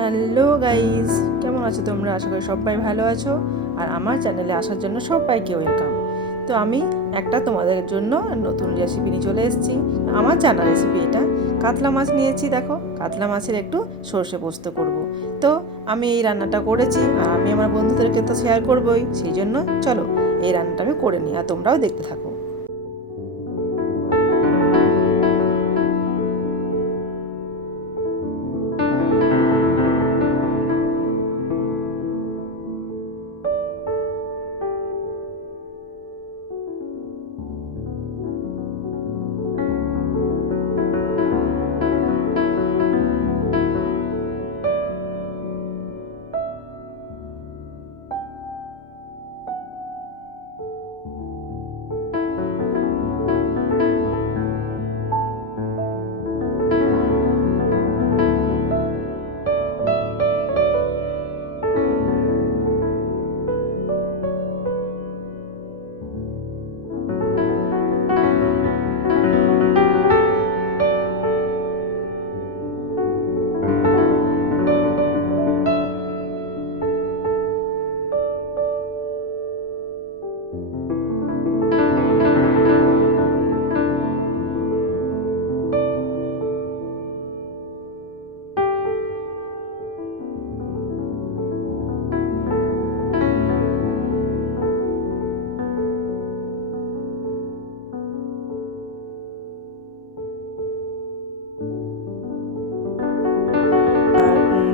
Hello guys, কেমন আছো তোমরা? আশা করি সবাই ভালো আছো। আর আমার চ্যানেলে আসার জন্য সবাইকে ওয়েলকাম। তো আমি একটা তোমাদের জন্য নতুন রেসিপি নিয়ে চলে এসেছি। আমার জানা রেসিপি এটা। কাতলা মাছ নিয়েছি, দেখো কাতলা মাছের একটু সর্ষে পোস্ত করব। তো আমি এই রান্নাটা করেছি আর আমি আমার বন্ধুদেরকে তো শেয়ার করবোই, সেই জন্য চলো এই রান্নাটা আমি করে নিই আর তোমরাও দেখতে থাকো।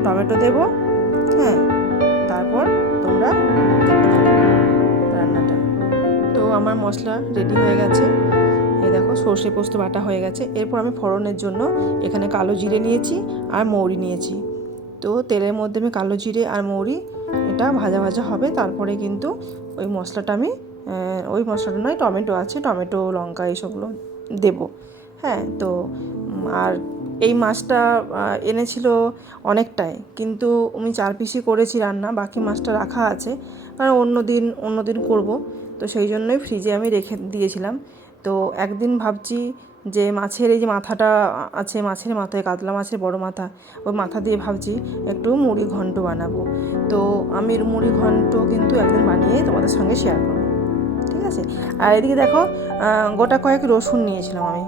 টমেটো দেবো, হ্যাঁ, তারপর তোমরা দেখতে থাকো রান্নাটা। তো আমার মশলা রেডি হয়ে গেছে, এই দেখো সর্ষে পোস্ত বাটা হয়ে গেছে। এরপর আমি ফোড়নের জন্য এখানে কালো জিরে নিয়েছি আর মৌরি নিয়েছি। তো তেলের মধ্যে আমি কালো জিরে আর মৌরি এটা ভাজা ভাজা হবে, তারপরে কিন্তু ওই মশলাটা আমি ওই মশলাটা নয়, টমেটো আছে, টমেটো লঙ্কা এইসবগুলো দেবো। হ্যাঁ, তো আর এই মাছটা এনেছিল অনেকটাই, কিন্তু আমি 4 পিসই করেছি রান্না, বাকি মাছটা রাখা আছে কারণ অন্য দিন করব। তো সেই জন্যই ফ্রিজে আমি রেখে দিয়েছিলাম। তো একদিন ভাবছি যে মাছের এই যে মাথাটা আছে, মাছের মাথায় কাতলা মাছের বড় মাথা, ওই মাথা দিয়ে ভাবছি একটু মুড়ি ঘন্ট বানাবো। তো আমি মুড়ি ঘন্ট কিন্তু একদিন বানিয়ে তোমাদের সঙ্গে শেয়ার করবো, ঠিক আছে? আর এদিকে দেখো গোটা কয়েক রসুন নিয়েছিলাম আমি।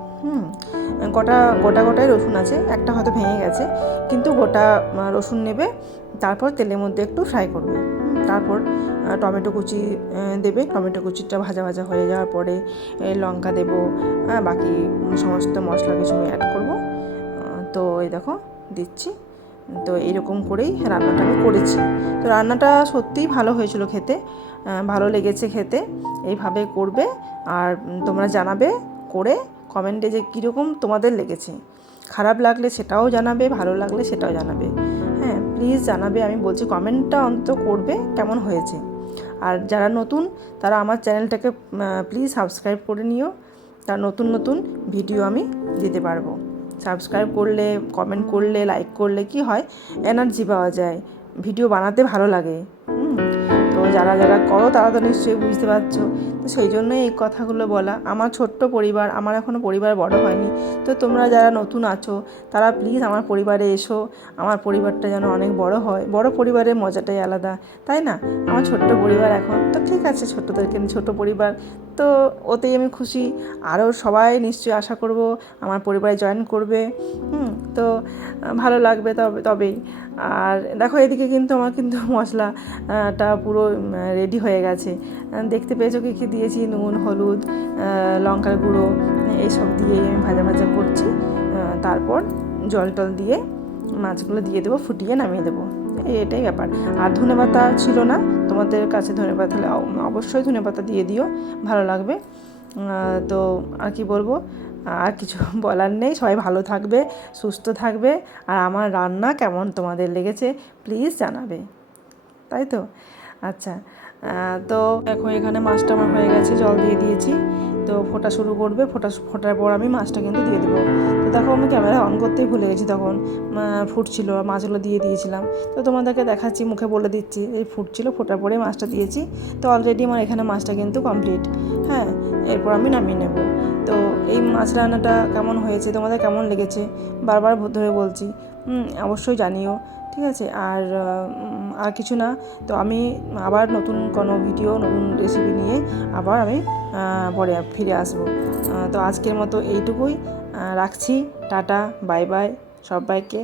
গোটাই রসুন আছে, একটা হয়তো ভেঙে গেছে, কিন্তু গোটা রসুন নেবে, তারপর তেলের মধ্যে একটু ফ্রাই করবে। তারপর টমেটো কুচি দেবে, টমেটো কুচিটা ভাজা ভাজা হয়ে যাওয়ার পরে লঙ্কা দেবো, বাকি সমস্ত মশলা কিছু আমি অ্যাড করবো। তো এই দেখো দিচ্ছি। তো এইরকম করেই রান্নাটা আমি করেছি। তো রান্নাটা সত্যিই ভালো হয়েছিল খেতে, ভালো লেগেছে খেতে। এইভাবে করবে আর তোমরা জানাবে করে কমেন্টে যে কীরকম তোমাদের লেগেছে। খারাপ লাগলে সেটাও জানাবে, ভালো লাগলে সেটাও জানাবে। হ্যাঁ, প্লিজ জানাবে, আমি বলছি কমেন্টটা অন্তত করবে কেমন হয়েছে। আর যারা নতুন তারা আমার চ্যানেলটাকে প্লিজ সাবস্ক্রাইব করে নিও, তার নতুন নতুন ভিডিও আমি দিতে পারবো। সাবস্ক্রাইব করলে, কমেন্ট করলে, লাইক করলে কি হয়, এনার্জি পাওয়া যায়, ভিডিও বানাতে ভালো লাগে। তো যারা যারা করো তারা তো নিশ্চয়ই বুঝতে পারছো। তো সেই জন্যই এই কথাগুলো বলা। আমার ছোট্ট পরিবার, আমার এখনও পরিবার বড় হয়নি। তো তোমরা যারা নতুন আছো তারা প্লিজ আমার পরিবারে এসো, আমার পরিবারটা যেন অনেক বড় হয়। বড় পরিবারের মজাটাই আলাদা, তাই না? আমার ছোট্ট পরিবার এখন তো ঠিক আছে, ছোট্টদেরকে ছোট পরিবার, তো ওতেই আমি খুশি। আরও সবাই নিশ্চয়ই আশা করব আমার পরিবারে জয়েন করবে। তো ভালো লাগবে তবেই। আর দেখো এদিকে কিন্তু আমার কিন্তু মশলাটা পুরো রেডি হয়ে গেছে। দেখতে পেয়েছো কী কী দিয়েছি, নুন, হলুদ, লঙ্কার গুঁড়ো, এইসব দিয়ে আমি ভাজা ভাজা করছি। তারপর জল টল দিয়ে মাছগুলো দিয়ে দেবো, ফুটিয়ে নামিয়ে দেবো, এটাই ব্যাপার। আর ধনেপাতা ছিল না তোমাদের কাছে, ধনেপাতা তাহলে অবশ্যই ধনেপাতা দিয়ে দিও, ভালো লাগবে। তো আর কি বলবো, আর কিছু বলার নেই। সবাই ভালো থাকবে, সুস্থ থাকবে। আর আমার রান্না কেমন তোমাদের লেগেছে প্লিজ জানাবে, তাই তো? আচ্ছা, তো দেখো এখানে মাছটা আমার হয়ে গেছে, জল দিয়ে দিয়েছি। তো ফোটা শুরু করবে, ফোটার পর আমি মাছটা কিন্তু দিয়ে দেবো। তো দেখো আমি ক্যামেরা অন করতেই ভুলে গেছি, তখন ফুটছিল, মাছগুলো দিয়ে দিয়েছিলাম। তো তোমাদেরকে দেখাচ্ছি, মুখে বলে দিচ্ছি এই ফুটছিল, ফোটার পরে মাছটা দিয়েছি। তো অলরেডি আমার এখানে মাছটা কিন্তু কমপ্লিট। হ্যাঁ, এরপর আমি নামিয়ে নেব। তো এই মাছ রান্নাটা কেমন হয়েছে, তোমাদের কেমন লেগেছে বারবার ধরে বলছি, অবশ্যই জানিও। ঠিক আছে। আর কিছু না, তো আমি আবার নতুন কোনো ভিডিও, নতুন রেসিপি নিয়ে আবার আমি পরে ফিরে আসবো। তো আজকের মতো এইটুকুই, রাখছি। টাটা, বাই বাই সবাইকে।